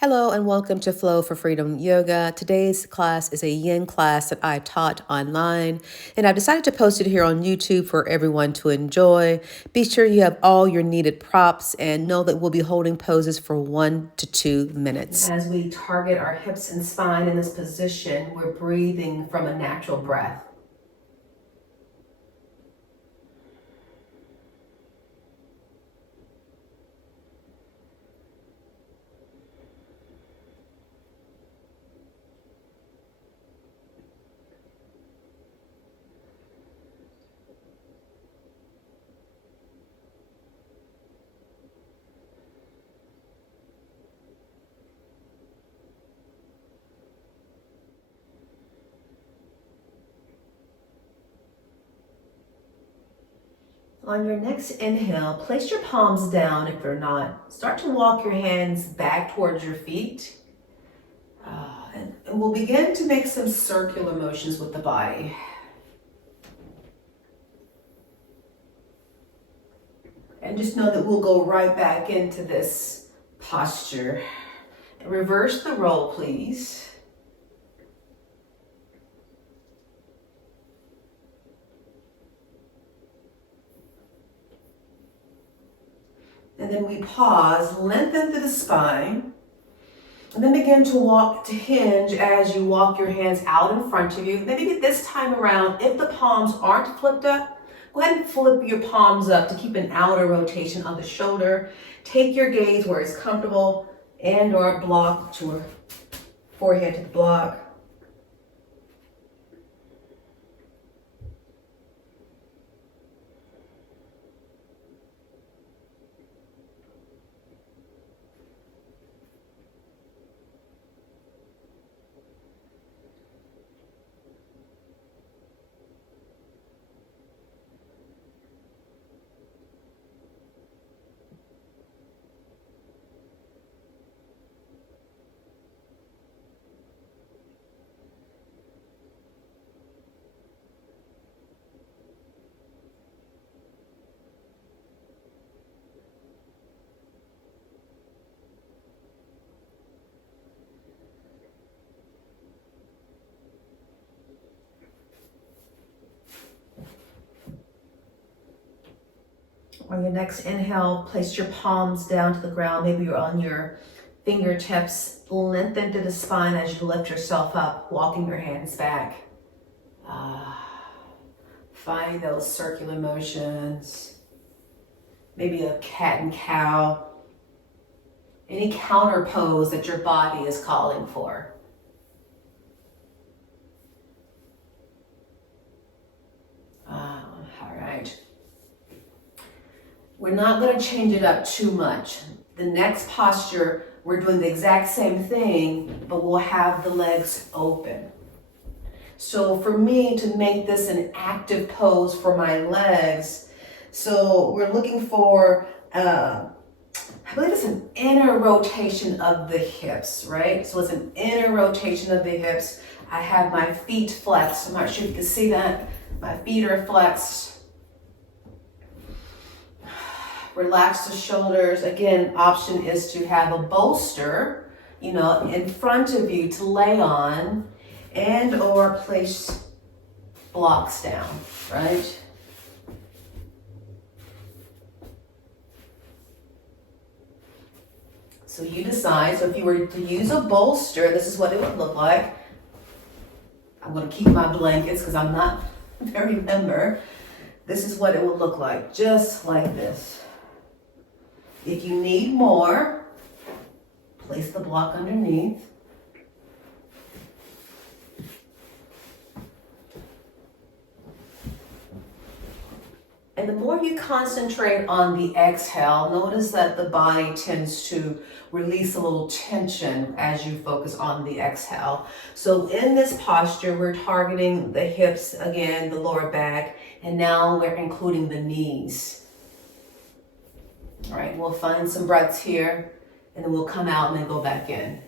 Hello and welcome to Flow for Freedom Yoga. Today's class is a yin class that I taught online, and I've decided to post it here on YouTube for everyone to enjoy. Be sure you have all your needed props and know that we'll be holding poses for 1 to 2 minutes. As we target our hips and spine in this position, we're breathing from a natural breath. On your next inhale, place your palms down if you're not. Start to walk your hands back towards your feet. And we'll begin to make some circular motions with the body. And just know that we'll go right back into this posture. Reverse the roll, please. And then we pause, lengthen through the spine, and then begin to walk to hinge as you walk your hands out in front of you. Maybe this time around, if the palms aren't flipped up, go ahead and flip your palms up to keep an outer rotation of the shoulder. Take your gaze where it's comfortable and or block to your forehead to the block. On your next inhale, place your palms down to the ground. Maybe you're on your fingertips. Lengthen through the spine as you lift yourself up, walking your hands back. Find those circular motions. Maybe a cat and cow. Any counter pose that your body is calling for. All right. We're not going to change it up too much. The next posture, we're doing the exact same thing, but we'll have the legs open. So for me to make this an active pose for my legs, so we're looking for, I believe it's an inner rotation of the hips, right? So it's an inner rotation of the hips. I have my feet flexed. I'm not sure if you can see that. My feet are flexed. Relax the shoulders. Again, option is to have a bolster, in front of you to lay on and or place blocks down, right? So you decide. So if you were to use a bolster, this is what it would look like. I'm going to keep my blankets because I'm not a very member. This is what it would look like, just like this. If you need more, place the block underneath. And the more you concentrate on the exhale, notice that the body tends to release a little tension as you focus on the exhale. So in this posture, we're targeting the hips again, the lower back, and now we're including the knees. All right, we'll find some breaths here, and then we'll come out and then go back in.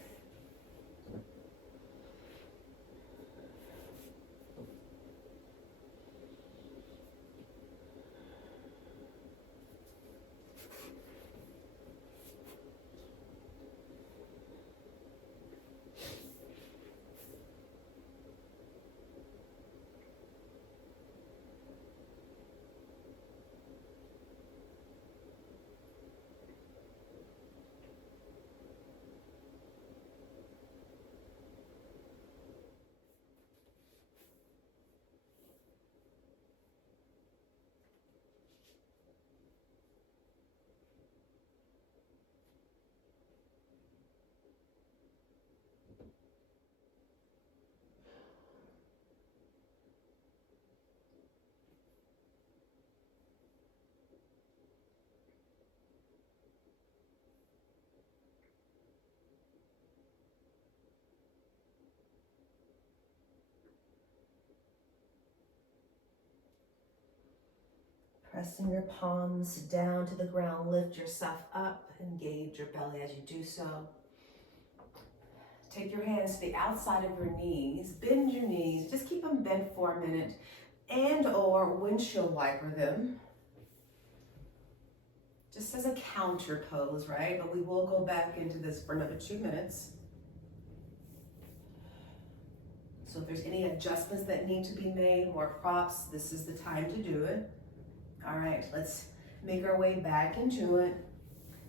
Pressing your palms down to the ground, lift yourself up, engage your belly as you do so. Take your hands to the outside of your knees, bend your knees, just keep them bent for a minute, and or windshield wiper them. Just as a counter pose, right? But we will go back into this for another 2 minutes. So if there's any adjustments that need to be made, more props, this is the time to do it. All right, let's make our way back into it.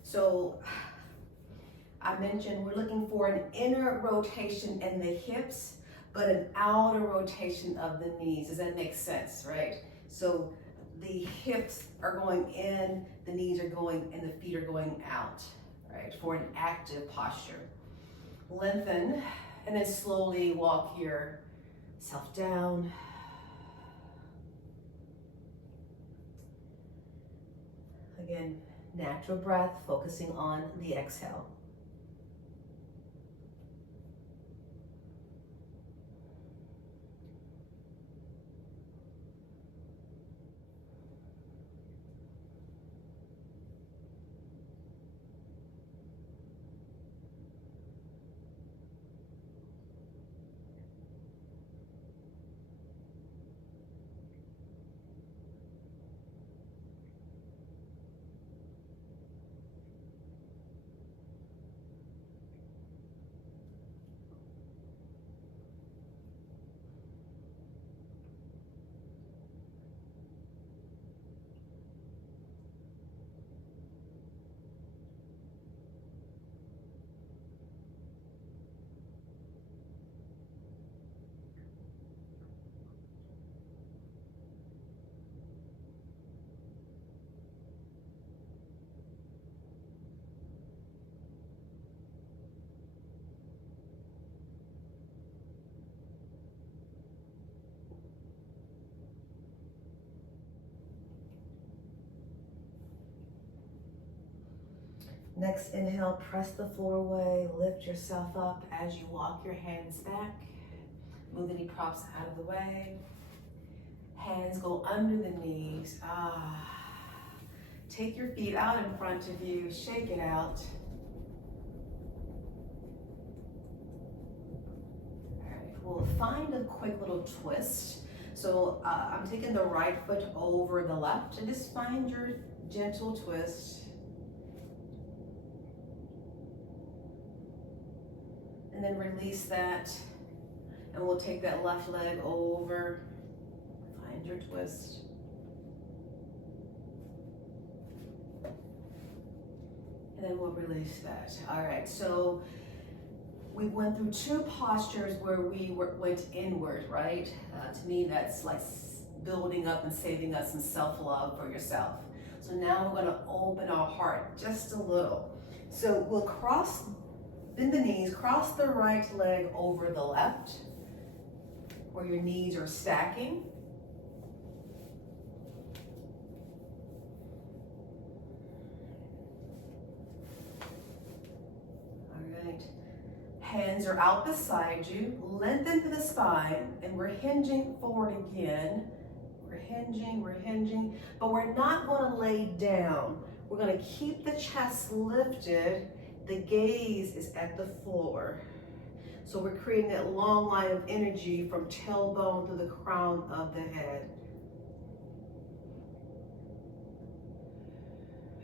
So I mentioned we're looking for an inner rotation in the hips, but an outer rotation of the knees. Does that make sense, right? So the hips are going in, the knees are going, and the feet are going out, right? For an active posture. Lengthen, and then slowly walk yourself down. Again, natural breath, focusing on the exhale. Next inhale, press the floor away, lift yourself up as you walk your hands back. Move any props out of the way. Hands go under the knees. Take your feet out in front of you, shake it out. All right, we'll find a quick little twist. So I'm taking the right foot over the left, and just find your gentle twist. And then release that, and we'll take that left leg over, find your twist. And then we'll release that. All right, so we went through 2 postures where we went inward, right? To me, that's like building up and saving us some self-love for yourself. So now we're gonna open our heart just a little. So we'll bend the knees, cross the right leg over the left, where your knees are stacking. All right. Hands are out beside you, lengthen to the spine, and we're hinging forward again. We're hinging, but we're not gonna lay down. We're gonna keep the chest lifted. The gaze is at the floor. So we're creating that long line of energy from tailbone to the crown of the head.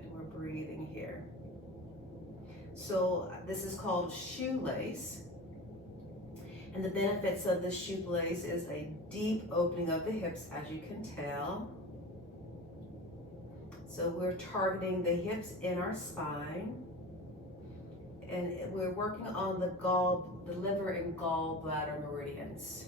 And we're breathing here. So this is called shoelace. And the benefits of the shoelace is a deep opening of the hips, as you can tell. So we're targeting the hips in our spine. And we're working on the liver and gallbladder meridians.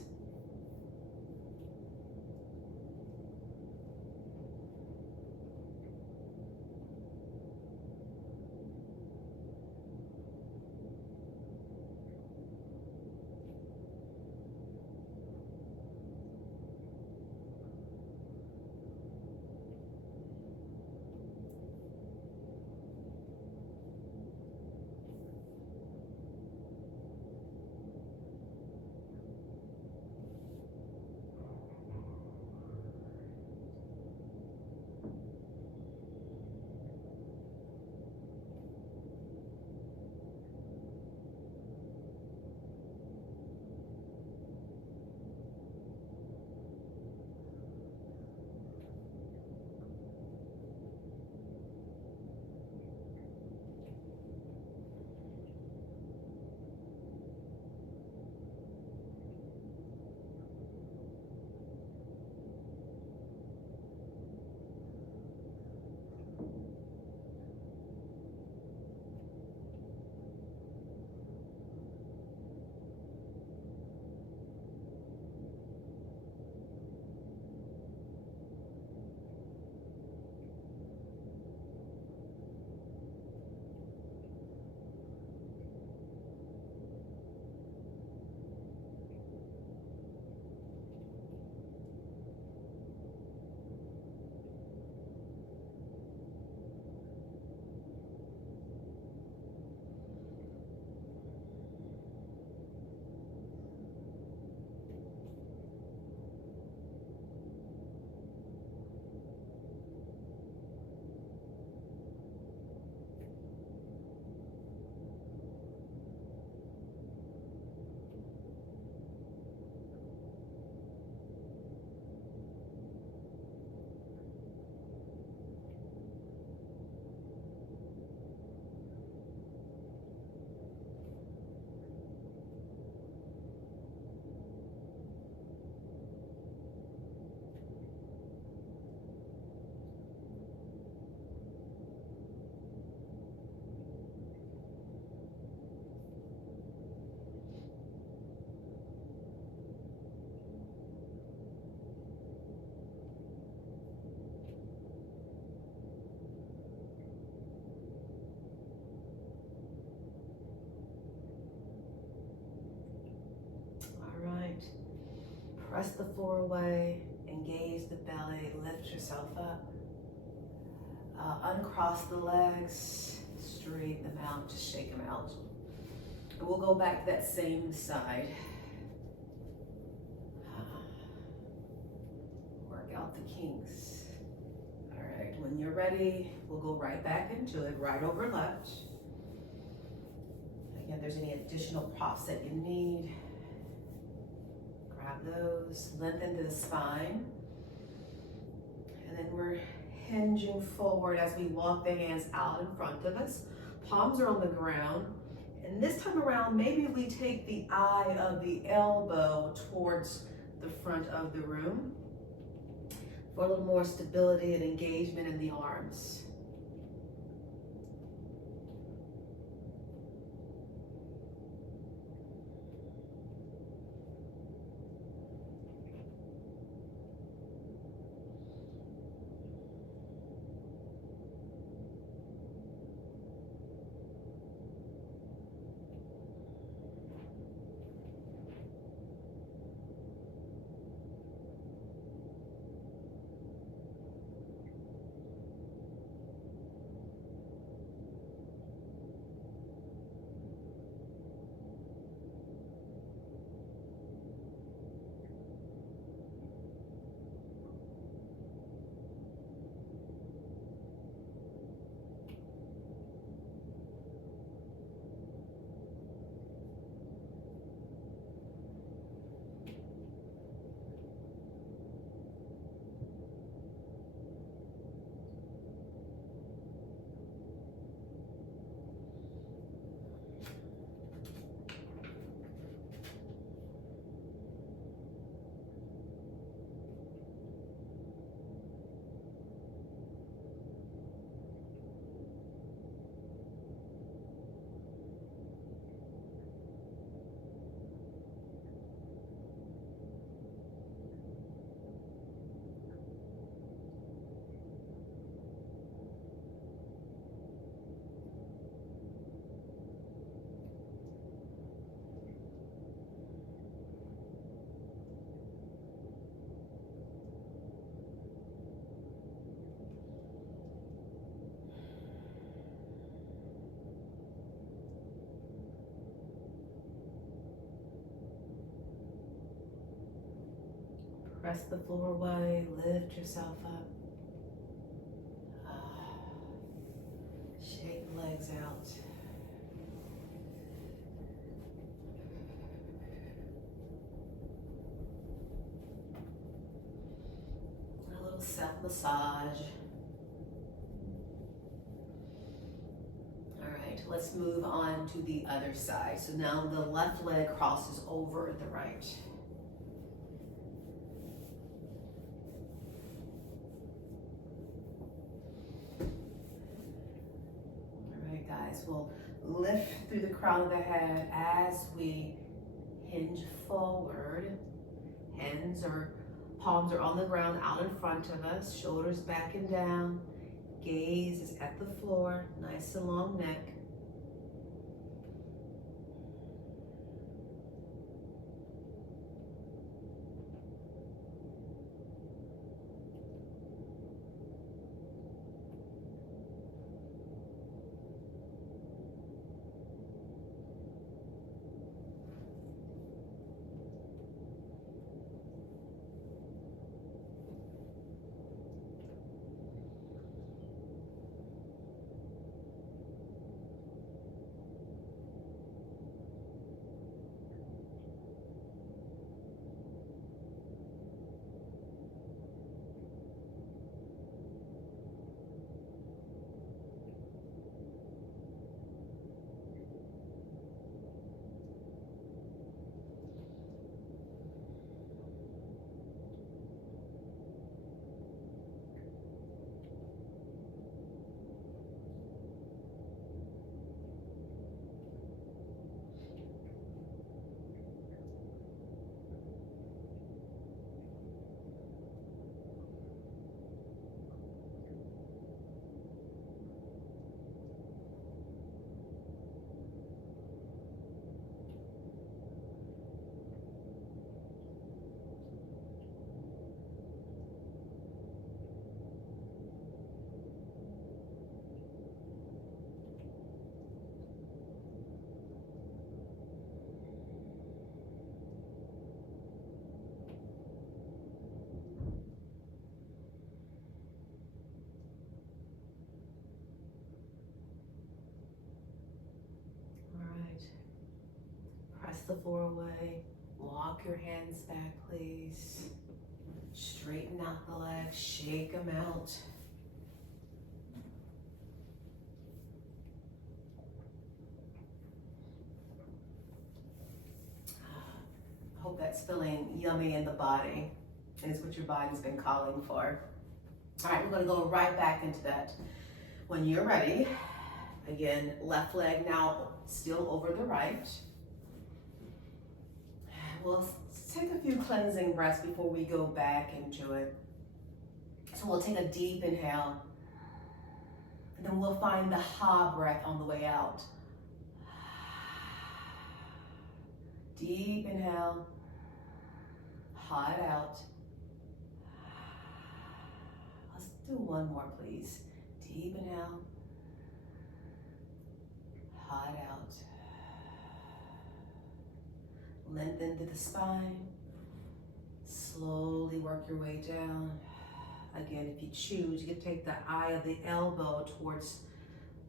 Press the floor away, engage the belly, lift yourself up. Uncross the legs, straighten them out, just shake them out. And we'll go back to that same side. Work out the kinks. All right, when you're ready, we'll go right back into it, right over left. Again, if there's any additional props that you need, grab those, lengthen to the spine. And then we're hinging forward as we walk the hands out in front of us. Palms are on the ground. And this time around, maybe we take the eye of the elbow towards the front of the room for a little more stability and engagement in the arms. Press the floor away, lift yourself up. Shake the legs out. A little self-massage. All right, let's move on to the other side. So now the left leg crosses over the right. Guys, we'll lift through the crown of the head as we hinge forward. Hands or palms are on the ground out in front of us, shoulders back and down. Gaze is at the floor, nice and long neck. the floor away. Walk your hands back, please. Straighten out the legs, shake them out. I hope that's feeling yummy in the body. Is what your body's been calling for. All right, we're gonna go right back into that. When you're ready, again, left leg now still over the right. We'll take a few cleansing breaths before we go back into it. So we'll take a deep inhale, and then we'll find the ha breath on the way out. Deep inhale, ha it out. Let's do one more, please. Deep inhale, ha it out. Lengthen through the spine. Slowly work your way down. Again, if you choose, you can take the eye of the elbow towards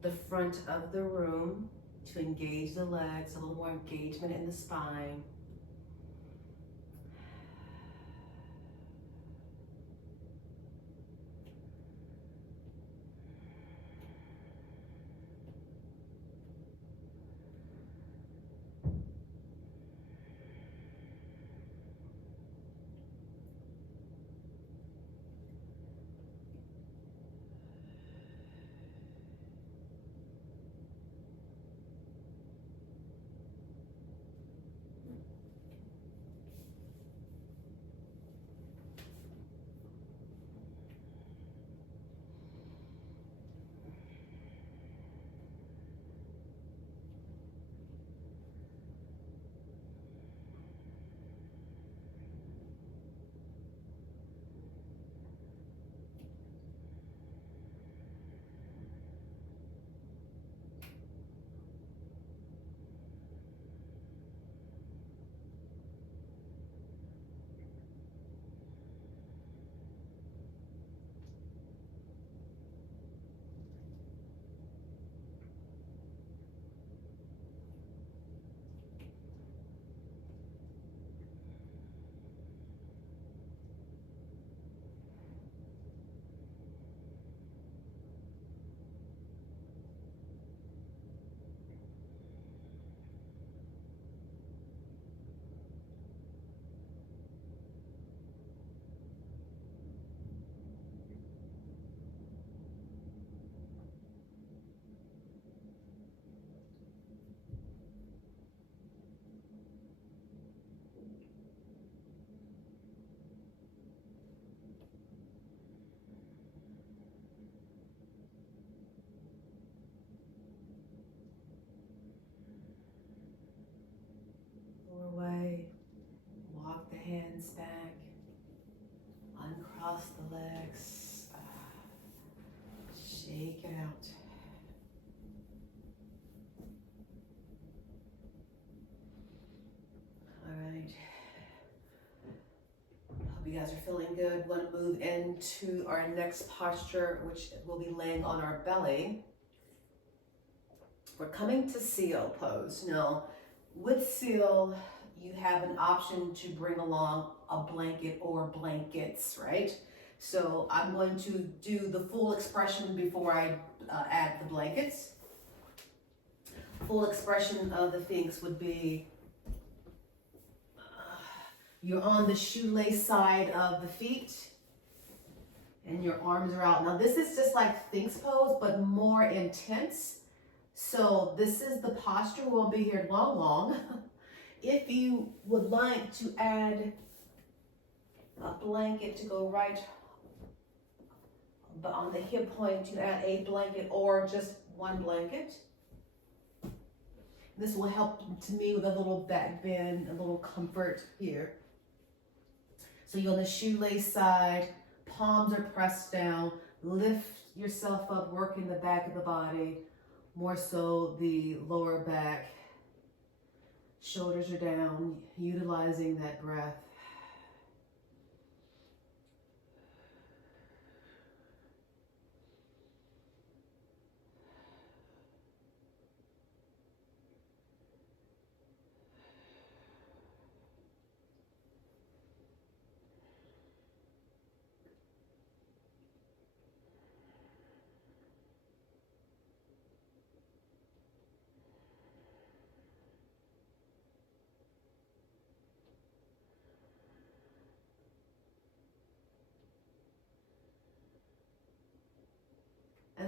the front of the room to engage the legs, a little more engagement in the spine. Away. Walk the hands back. Uncross the legs. Shake it out. All right. Hope you guys are feeling good. We're going to move into our next posture, which will be laying on our belly. We're coming to seal pose. Now, with seal, you have an option to bring along a blanket or blankets, right? So I'm going to do the full expression before I add the blankets. Full expression of the Sphinx would be you're on the shoelace side of the feet and your arms are out. Now this is just like Sphinx pose, but more intense. So this is the posture. We won't be here long. If you would like to add a blanket to go right but on the hip point, you add a blanket or just one blanket. This will help to me with a little back bend, a little comfort here. So you're on the shoelace side, palms are pressed down, lift yourself up, working the back of the body, more so the lower back. Shoulders are down, utilizing that breath.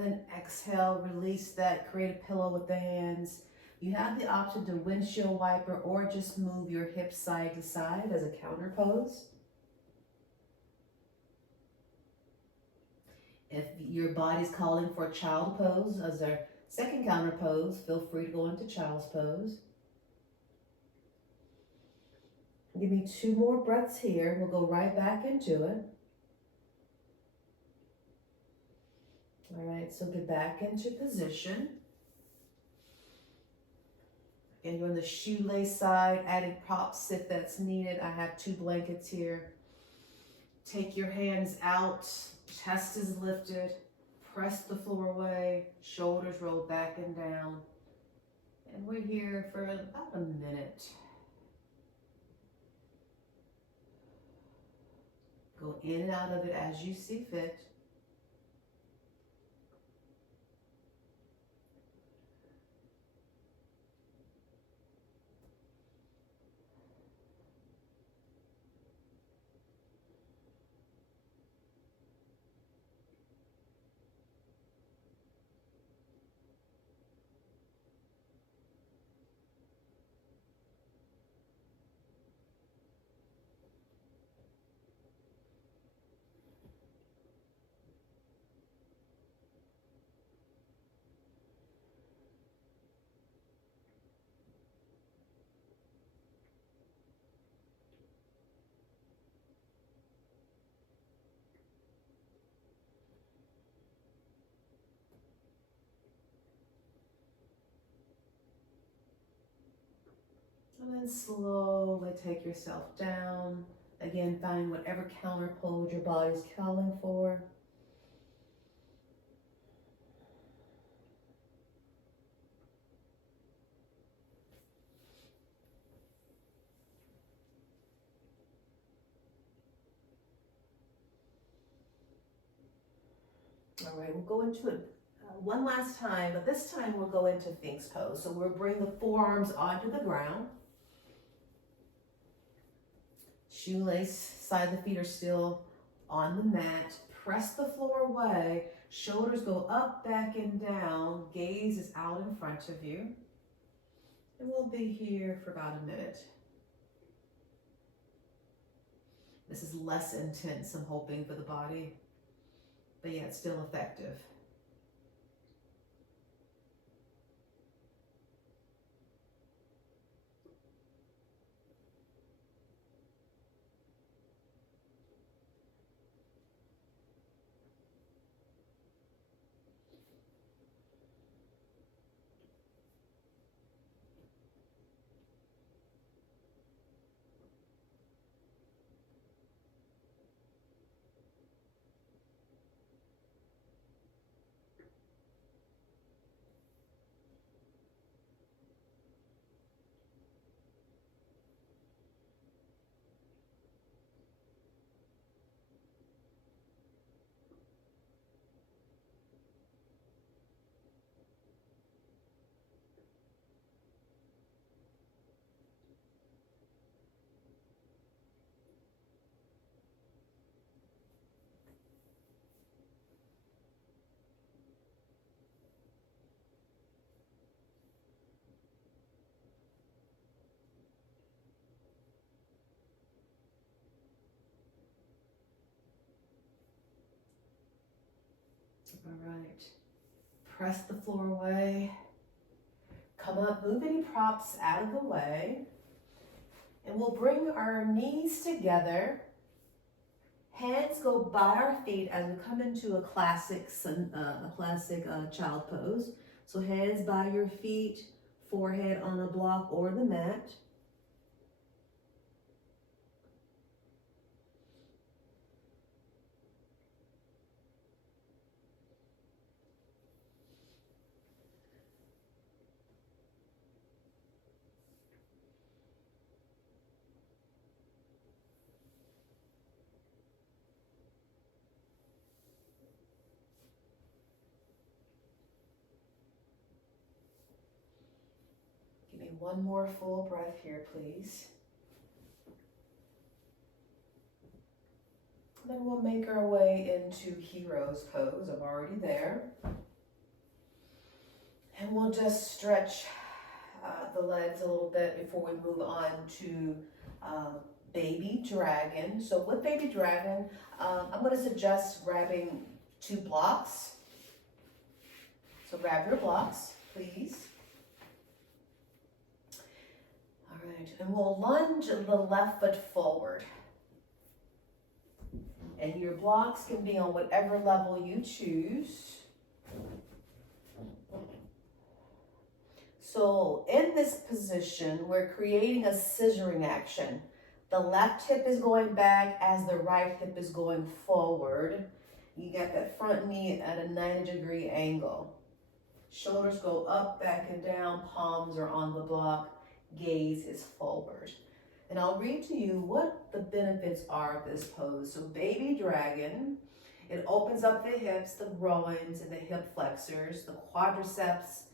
And then exhale, release that, create a pillow with the hands. You have the option to windshield wiper or just move your hips side to side as a counter pose. If your body's calling for child pose as our second counter pose, feel free to go into child's pose. Give me 2 more breaths here. We'll go right back into it. All right, so get back into position. Again, you're on the shoelace side, adding props if that's needed. I have 2 blankets here. Take your hands out, chest is lifted, press the floor away, shoulders roll back and down. And we're here for about a minute. Go in and out of it as you see fit. And then slowly take yourself down. Again, find whatever counter pose your body's calling for. All right, we'll go into it one last time, but this time we'll go into Sphinx pose. So we'll bring the forearms onto the ground. Shoelace, side of the feet are still on the mat. Press the floor away. Shoulders go up, back, and down. Gaze is out in front of you. And we'll be here for about a minute. This is less intense, I'm hoping, for the body, but yet still effective. All right, press the floor away. Come up, move any props out of the way. And we'll bring our knees together. Hands go by our feet as we come into a classic child pose. So hands by your feet, forehead on a block or the mat. Give me one more full breath here, please. Then we'll make our way into Hero's pose. I'm already there. And we'll just stretch the legs a little bit before we move on to baby dragon. So with baby dragon, I'm going to suggest grabbing 2 blocks. So grab your blocks, please. All right, and we'll lunge the left foot forward. And your blocks can be on whatever level you choose. So in this position, we're creating a scissoring action. The left hip is going back as the right hip is going forward. You got that front knee at a 90-degree angle. Shoulders go up, back, and down. Palms are on the block. Gaze is forward. And I'll read to you what the benefits are of this pose. So baby dragon, it opens up the hips, the groins, and the hip flexors, the quadriceps,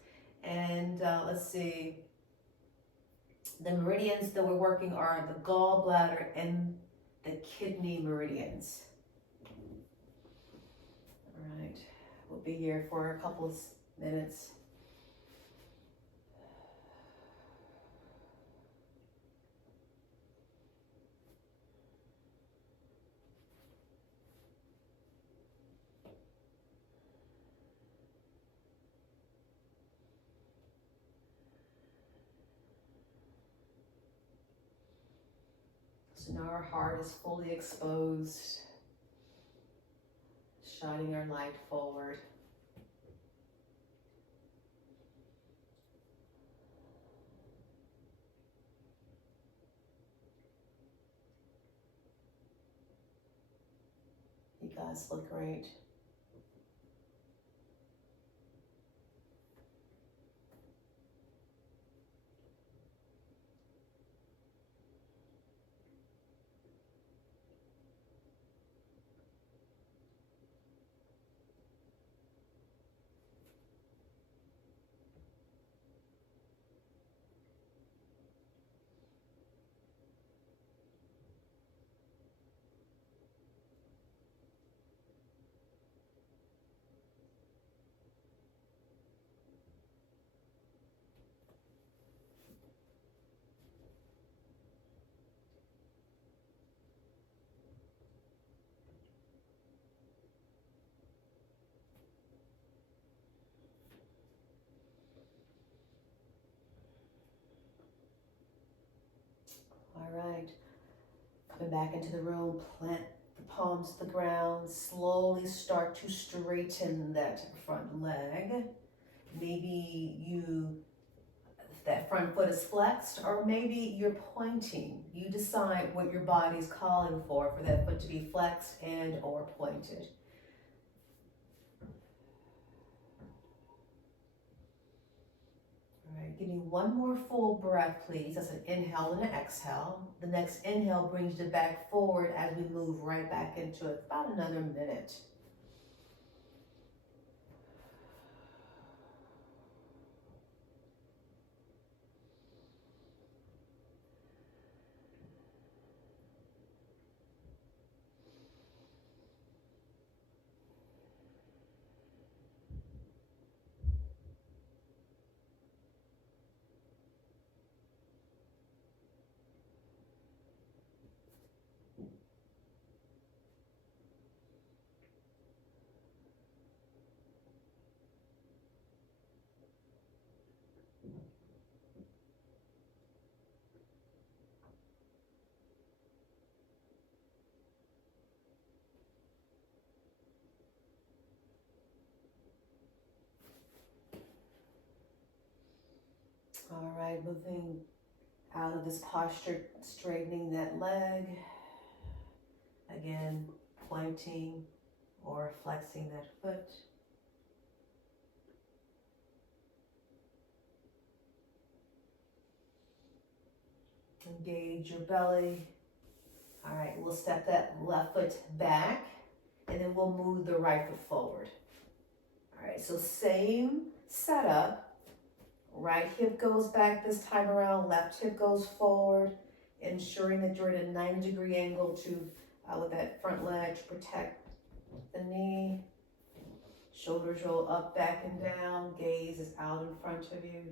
and let's see, the meridians that we're working are the gallbladder and the kidney meridians. All right, we'll be here for a couple of minutes. So now our heart is fully exposed, shining our light forward. You guys look great. All right, coming back into the room, plant the palms to the ground, slowly start to straighten that front leg. Maybe that front foot is flexed, or maybe you're pointing. You decide what your body's calling for that foot to be flexed and or pointed. All right, give me one more full breath, please. That's an inhale and an exhale. The next inhale brings you back forward as we move right back into it. About another minute. All right, moving out of this posture, straightening that leg. Again, pointing or flexing that foot. Engage your belly. All right, we'll step that left foot back and then we'll move the right foot forward. All right, so same setup. Right hip goes back this time around, left hip goes forward, ensuring that you're at a 90-degree angle to with that front leg to protect the knee. Shoulders roll up, back, and down. Gaze is out in front of you.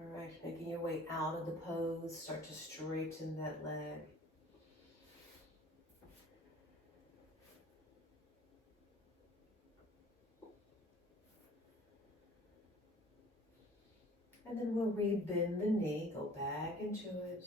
All right, making your way out of the pose, start to straighten that leg. And then we'll rebend the knee, go back into it.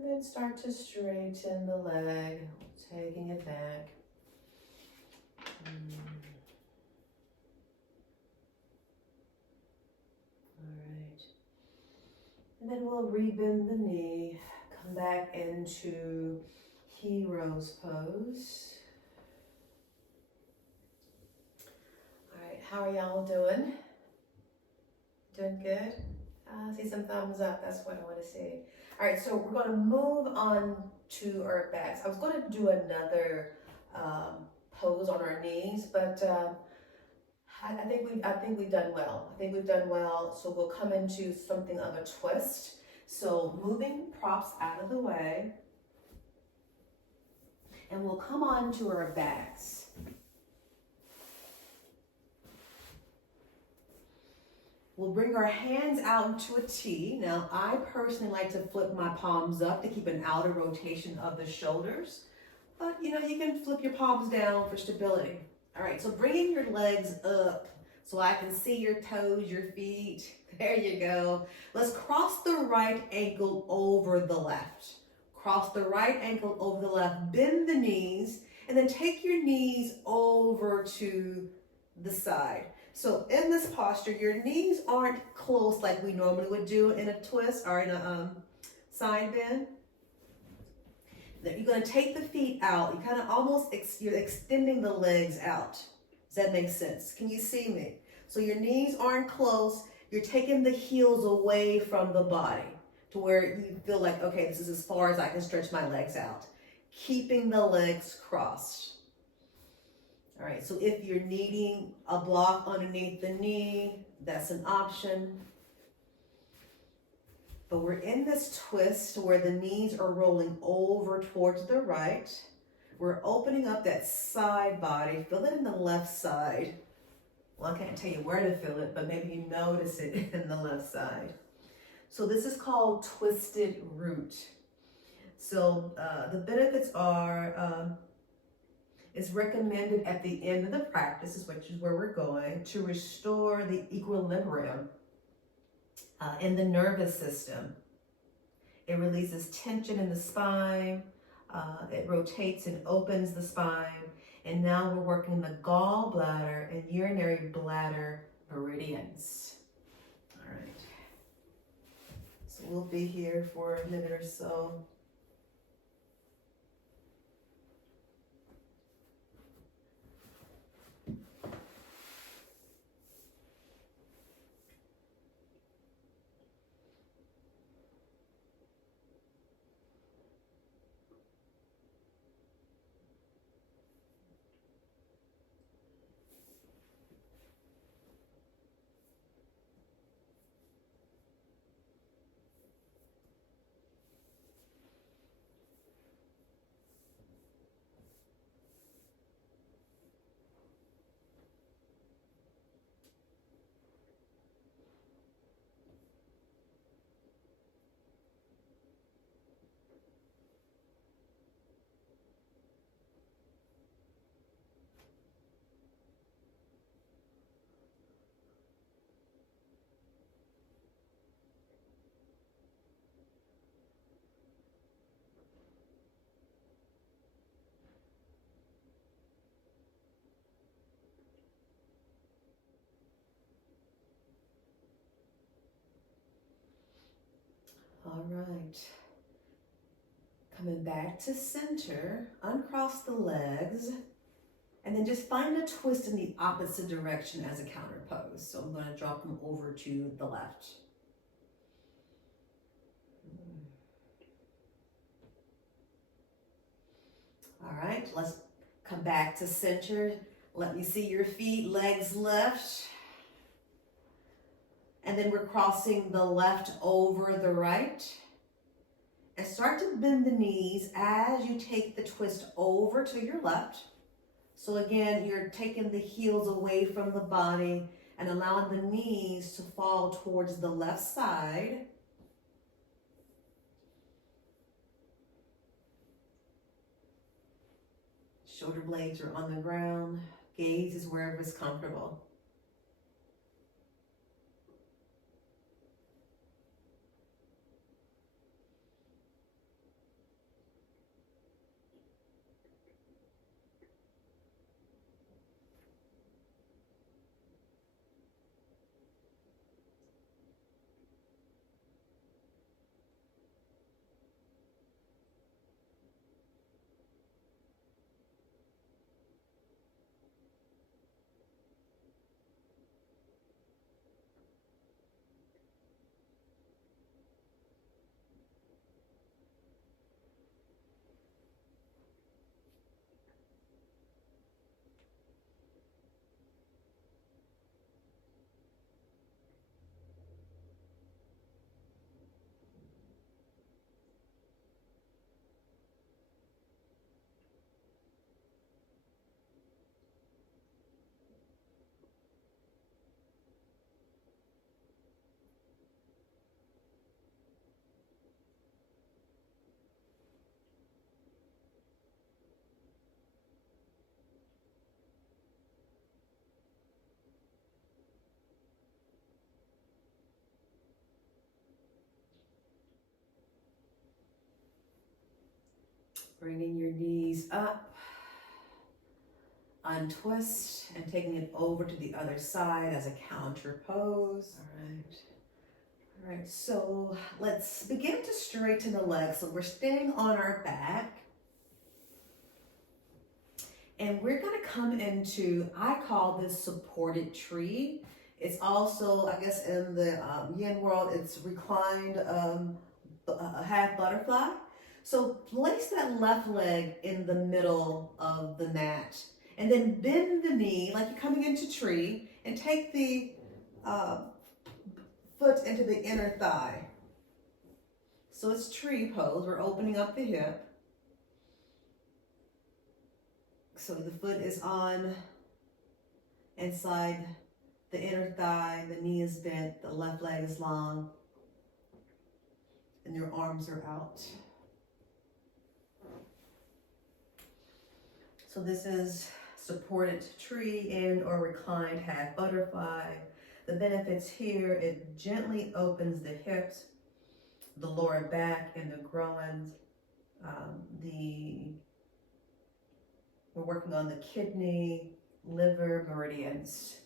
And then start to straighten the leg, taking it back. All right. And then we'll rebend the knee, come back into hero's pose. All right, how are y'all doing? Doing good? I see some thumbs up, that's what I want to see. All right, so we're going to move on to our backs. I was going to do another pose on our knees, but I think we've done well. I think we've done well. So we'll come into something of a twist. So moving props out of the way, and we'll come on to our backs. We'll bring our hands out into a T. Now, I personally like to flip my palms up to keep an outer rotation of the shoulders. But, you know, you can flip your palms down for stability. All right, so bringing your legs up so I can see your toes, your feet. There you go. Let's cross the right ankle over the left. Cross the right ankle over the left. Bend the knees, and then take your knees over to the side. So in this posture, your knees aren't close like we normally would do in a twist or in a side bend. You're going to take the feet out. You kind of almost, you're extending the legs out. Does that make sense? Can you see me? So your knees aren't close. You're taking the heels away from the body to where you feel like, okay, this is as far as I can stretch my legs out. Keeping the legs crossed. All right, so if you're needing a block underneath the knee, that's an option. But we're in this twist where the knees are rolling over towards the right. We're opening up that side body. Feel it in the left side. Well, I can't tell you where to feel it, but maybe you notice it in the left side. So this is called twisted root. So the benefits are, it's recommended at the end of the practice, which is where we're going, to restore the equilibrium in the nervous system. It releases tension in the spine. It rotates and opens the spine. And now we're working the gallbladder and urinary bladder meridians. All right. So we'll be here for a minute or so. All right. Coming back to center, uncross the legs, and then just find a twist in the opposite direction as a counter pose. So I'm going to drop them over to the left. All right, let's come back to center. Let me see your feet, legs left. And then we're crossing the left over the right. And start to bend the knees as you take the twist over to your left. So again, you're taking the heels away from the body and allowing the knees to fall towards the left side. Shoulder blades are on the ground. Gaze is wherever it's comfortable. Bringing your knees up, untwist, and taking it over to the other side as a counter pose. All right, so let's begin to straighten the legs. So we're staying on our back. And we're gonna come into, I call this supported tree. It's also, I guess in the yin world, it's reclined half butterfly. So place that left leg in the middle of the mat and then bend the knee like you're coming into tree and take the foot into the inner thigh. So it's tree pose. We're opening up the hip. So the foot is on inside the inner thigh, the knee is bent, the left leg is long, and your arms are out. So this is supported tree and or reclined half butterfly. The benefits here, it gently opens the hips, the lower back, and the groins. We're working on the kidney, liver, meridians.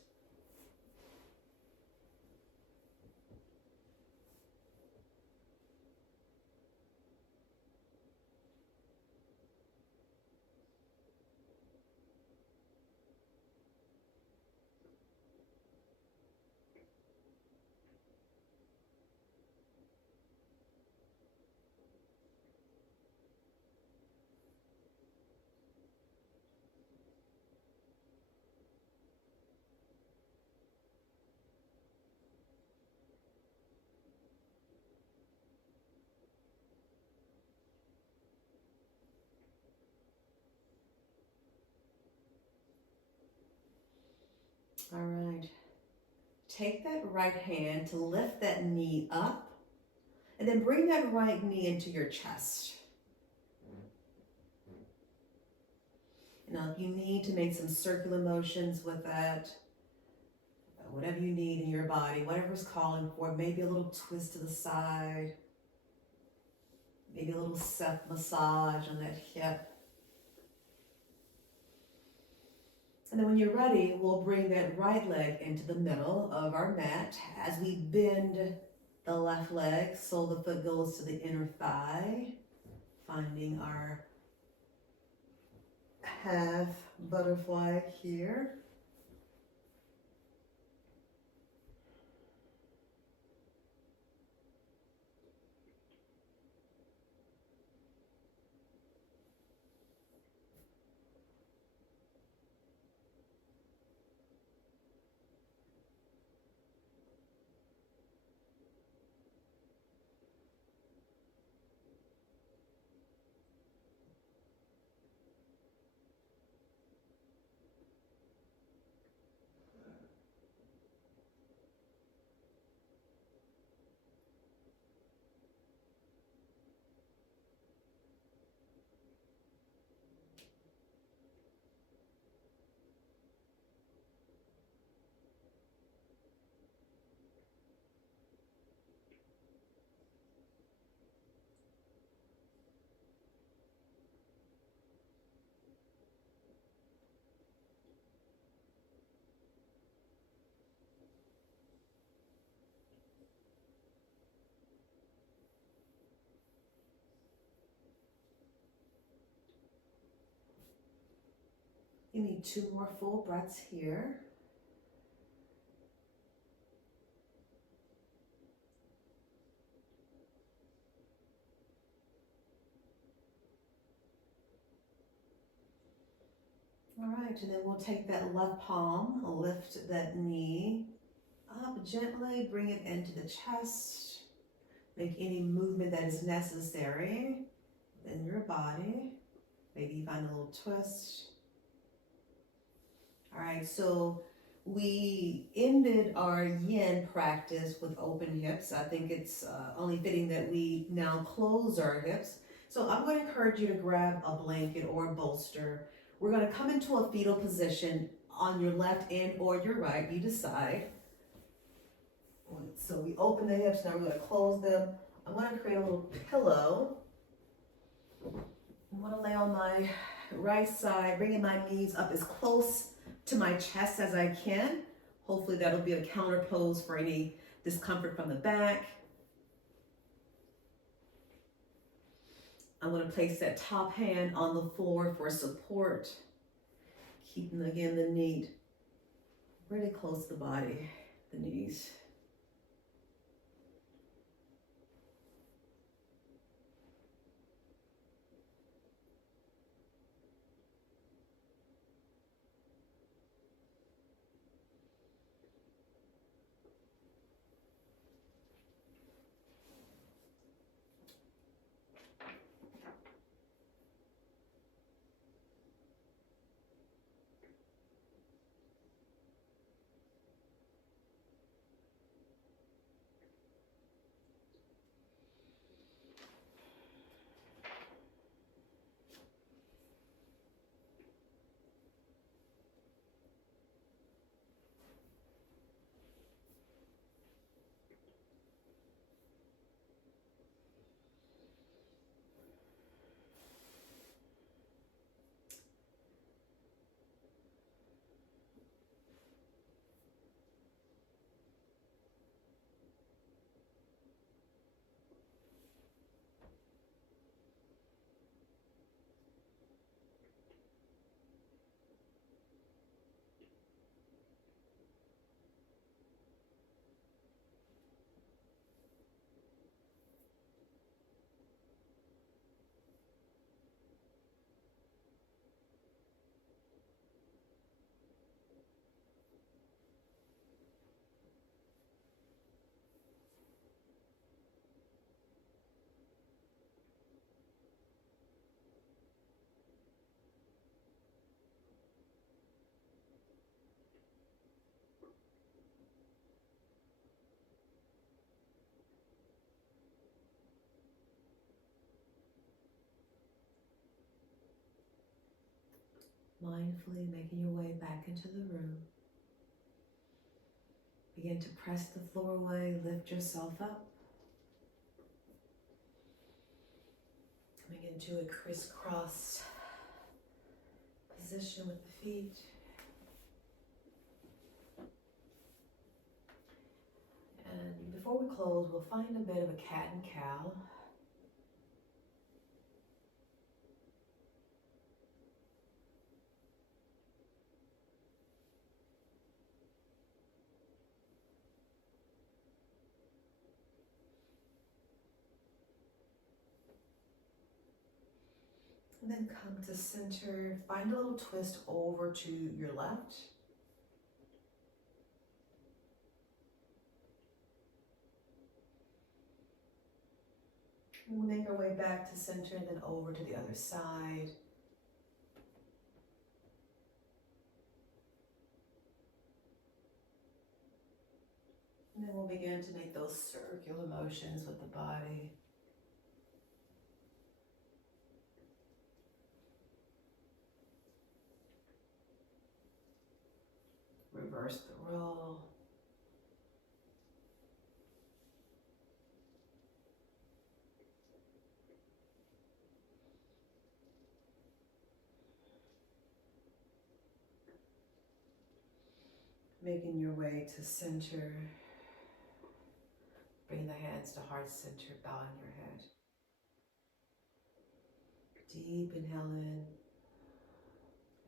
All right. Take that right hand to lift that knee up, and then bring that right knee into your chest. Now, if you need to make some circular motions with that, whatever you need in your body, whatever's calling for, maybe a little twist to the side, maybe a little self massage on that hip. And then when you're ready, we'll bring that right leg into the middle of our mat as we bend the left leg, sole of the foot goes to the inner thigh, finding our half butterfly here. You need 2 more full breaths here. All right, and then we'll take that left palm, lift that knee up gently, bring it into the chest. Make any movement that is necessary in your body. Maybe you find a little twist. All right, so we ended our yin practice with open hips. I think it's only fitting that we now close our hips. So I'm going to encourage you to grab a blanket or a bolster. We're going to come into a fetal position on your left and or your right, you decide. So we open the hips, now we're going to close them. I'm going to create a little pillow. I'm going to lay on my right side, bringing my knees up as close to my chest as I can. Hopefully that'll be a counter pose for any discomfort from the back. I'm going to place that top hand on the floor for support. Keeping, again, the knee really close to the body, the knees. Mindfully making your way back into the room. Begin to press the floor away, lift yourself up. Coming into a crisscross position with the feet. And before we close, we'll find a bit of a cat and cow. And then come to center, find a little twist over to your left. We'll make our way back to center and then over to the other side. And then we'll begin to make those circular motions with the body. Reverse the roll. Making your way to center. Bring the hands to heart center, bowing your head. Deep inhale in.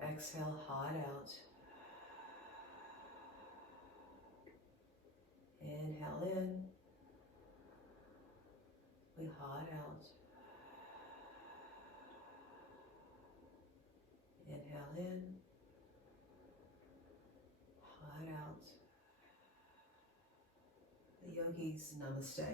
Exhale, hot out. Inhale in. We hot out. Inhale in. Hot out. The yogis, namaste.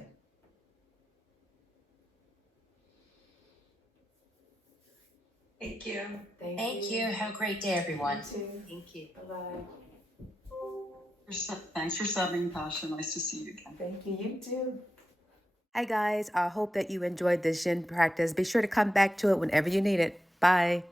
Thank you. Thank you. Have a great day, everyone. You too. Thank you. Bye-bye. Thanks for subbing, Tasha. Nice to see you again. Thank you. You too. Hi guys, I hope that you enjoyed this Yin practice. Be sure to come back to it whenever you need it. Bye.